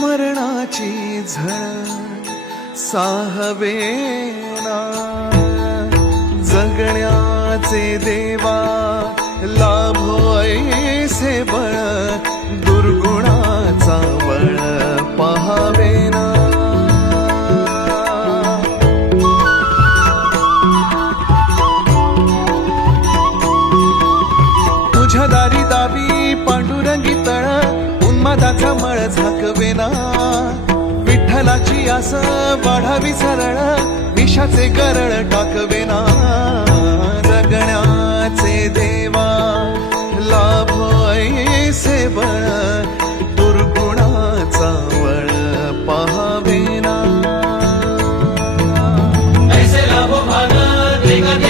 मरणाची झळ साहवेना जगण्याचे देवा लाभो ऐसे बळ दुर्गुणाचा बळ पहावेना तुझ्या दारी दावी पांडुरंगी तळ मदाचा मळ झाकवेना. विठ्ठलाची आस वाढावी सरळ विषाचे गरळ टाकवेना. जगण्याचे देवा लाभ ऐसे बळ दुर्गुणाचा वळ पहावेना. ऐसे भाग